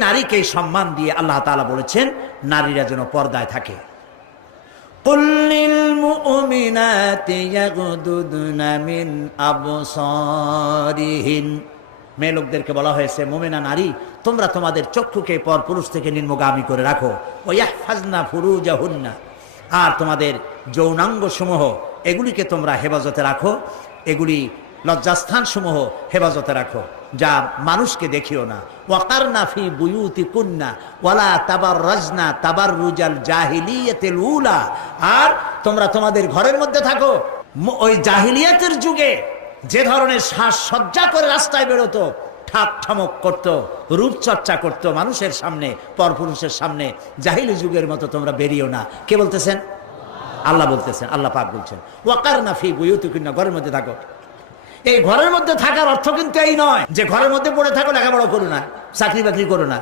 নারীকে সম্মান দিয়ে আল্লাহ তাআলা বলেছেন নারীরা যেন পর্দায় থাকে। কুল লিল মুমিনাতি ইয়াগদুদনা মিন আবসারিহিন, মেয়ে লোকদেরকে বলা হয়েছে মুমিনা নারী তোমরা তোমাদের চক্ষুকে পরপুরুষ থেকে নিম্নগামী করে রাখো। ওয়া ইয়াহফাজনা ফুরুজাহুন্না, আর তোমাদের যৌনাঙ্গ সমূহ এগুলিকে তোমরা হেফাজতে রাখো, এগুলি লজ্জাস্থান সমূহ হেফাজতে রাখো, যা মানুষকে দেখিও না। ওয়াকারনা ফি বুয়ুতিকুন্না ওয়ালা তাবাররাজনা তাবাররুজাল জাহিলিয়াতিল উলা, আর তোমরা তোমাদের ঘরের মধ্যে থাকো ওই জাহিলিয়াতের যুগে যে ধরনের সাজসজ্জা করে রাস্তায় বেরোতো, ঠাক ঠামক করতো, রূপচর্চা করতো মানুষের সামনে, পরপুরুষের সামনে, জাহিলি যুগের মতো তোমরা বেরিও না। কে বলতেছেন? আল্লাহ বলতেছেন, আল্লাহ পাক বলছেন ওয়াকারনা ফি বুয়ুতিকুন্না, ঘরের মধ্যে থাকো। এই ঘরের মধ্যে থাকার অর্থ কিন্তু এই নয় যে ঘরের মধ্যে পড়ে থাকো, লেখাপড়া করো না, চাকরি বাকরি করো না।